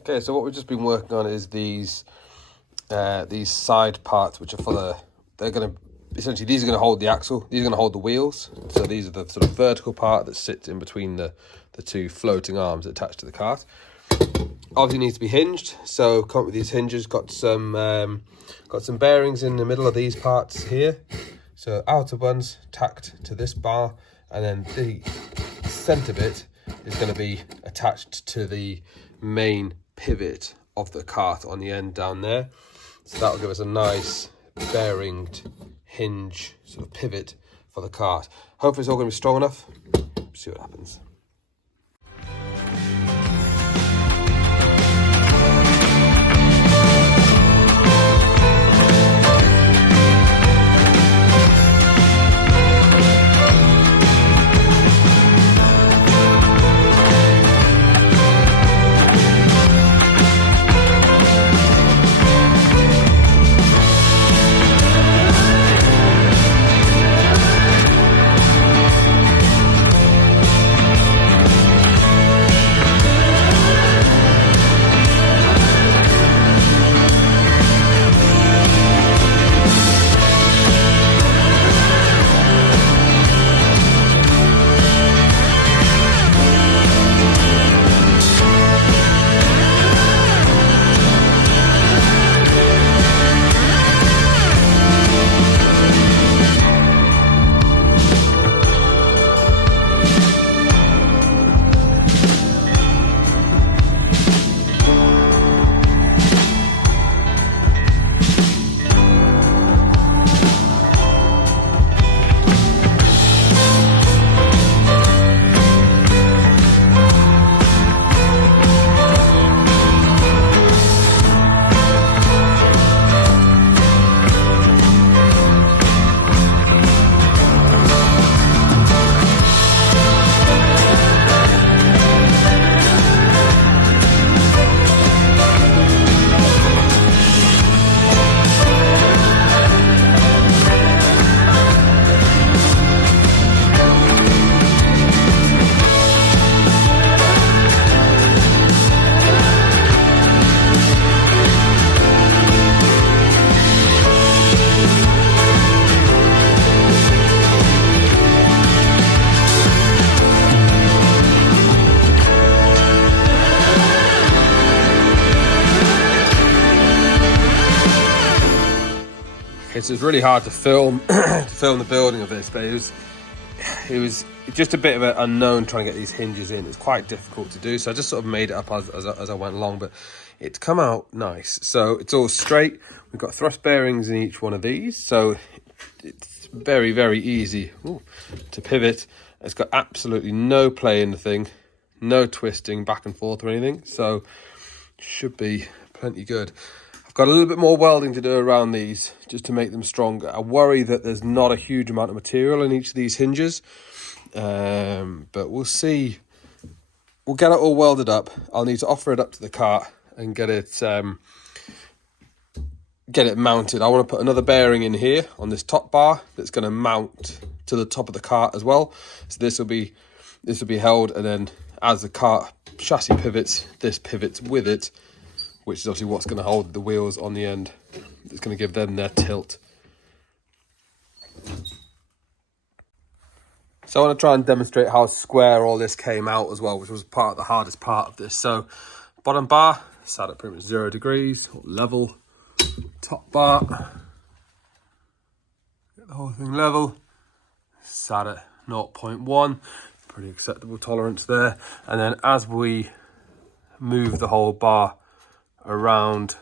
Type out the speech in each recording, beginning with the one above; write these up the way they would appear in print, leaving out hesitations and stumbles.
Okay, so what we've just been working on is these side parts, which are for they're going to, essentially these are going to hold the axle, these are going to hold the wheels. So these are the sort of vertical part that sits in between the two floating arms attached to the cart. Obviously needs to be hinged, so come up with these hinges. Got some bearings in the middle of these parts here. So outer ones tacked to this bar, and then the centre bit is going to be attached to the main pivot of the cart on the end down there. So that will give us a nice bearinged hinge sort of pivot for the cart. Hopefully it's all going to be strong enough. See what happens. It's really hard to film the building of this, but it was just a bit of an unknown trying to get these hinges in. It's quite difficult to do, so I just sort of made it up as I went along, but it's come out nice. So it's all straight. We've got thrust bearings in each one of these, so it's very, very easy to pivot. It's got absolutely no play in the thing, no twisting back and forth or anything, so should be plenty good. I've got a little bit more welding to do around these just to make them stronger. I worry that there's not a huge amount of material in each of these hinges, but we'll see. We'll get it all welded up. I'll need to offer it up to the cart and get it mounted. I want to put another bearing in here on this top bar that's going to mount to the top of the cart as well. So this will be held, and then as the cart chassis pivots, this pivots with it, which is obviously what's going to hold the wheels on the end. It's going to give them their tilt. So I want to try and demonstrate how square all this came out as well, which was the hardest part of this. So bottom bar sat at pretty much 0 degrees, level. Top bar, get the whole thing level, sat at 0.1, pretty acceptable tolerance there. And then as we move the whole bar around,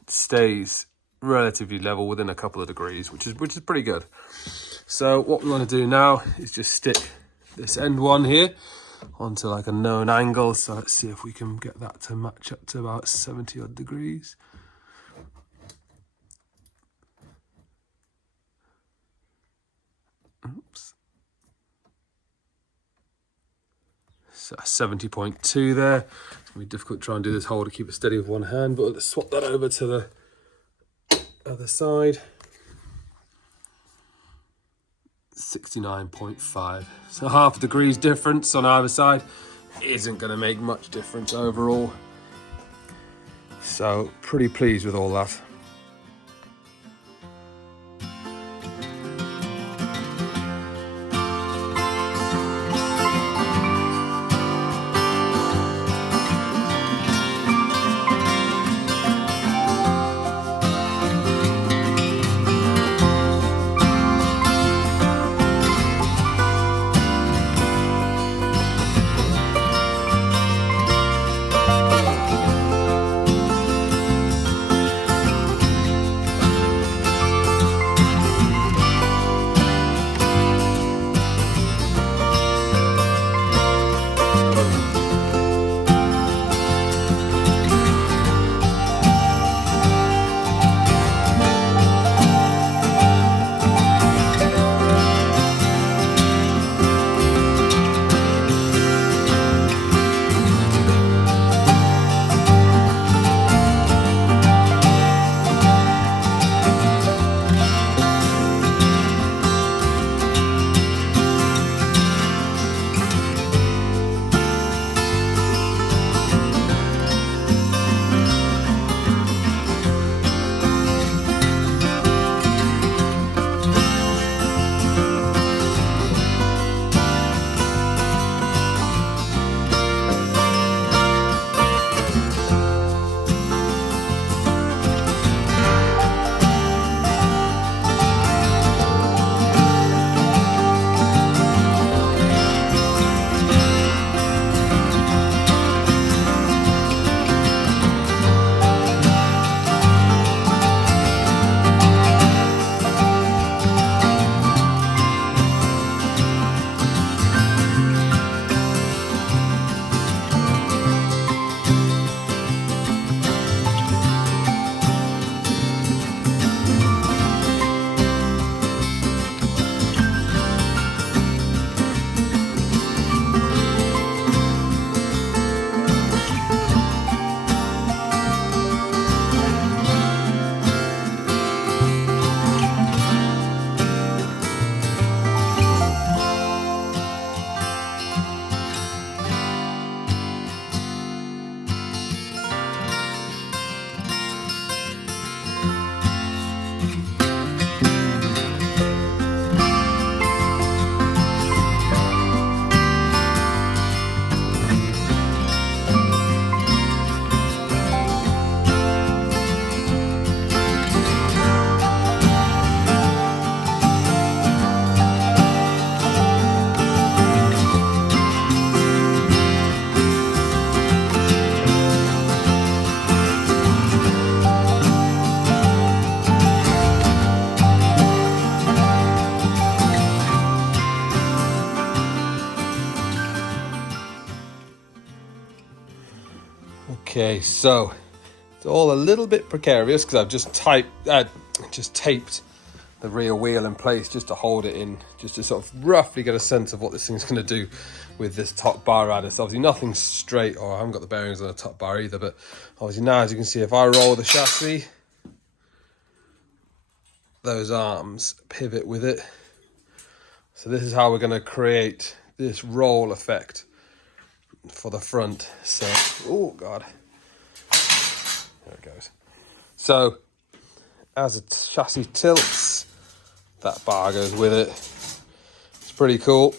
it stays relatively level within a couple of degrees, which is pretty good. So what we want to do now is just stick this end one here onto like a known angle. So let's see if we can get that to match up to about 70 odd degrees. Oops. So 70.2 there. It's gonna be difficult to try and do this hole to keep it steady with one hand, but let's swap that over to the other side. 69.5. So half a degree's difference on either side isn't going to make much difference overall. So pretty pleased with all that. Okay, so it's all a little bit precarious because I've just taped the rear wheel in place just to hold it in, just to sort of roughly get a sense of what this thing's going to do with this top bar rad. It's obviously nothing straight, or I haven't got the bearings on the top bar either, but obviously now, as you can see, if I roll the chassis, those arms pivot with it. So this is how we're going to create this roll effect for the front. So, oh God. There it goes. So as the chassis tilts, that bar goes with it. It's pretty cool.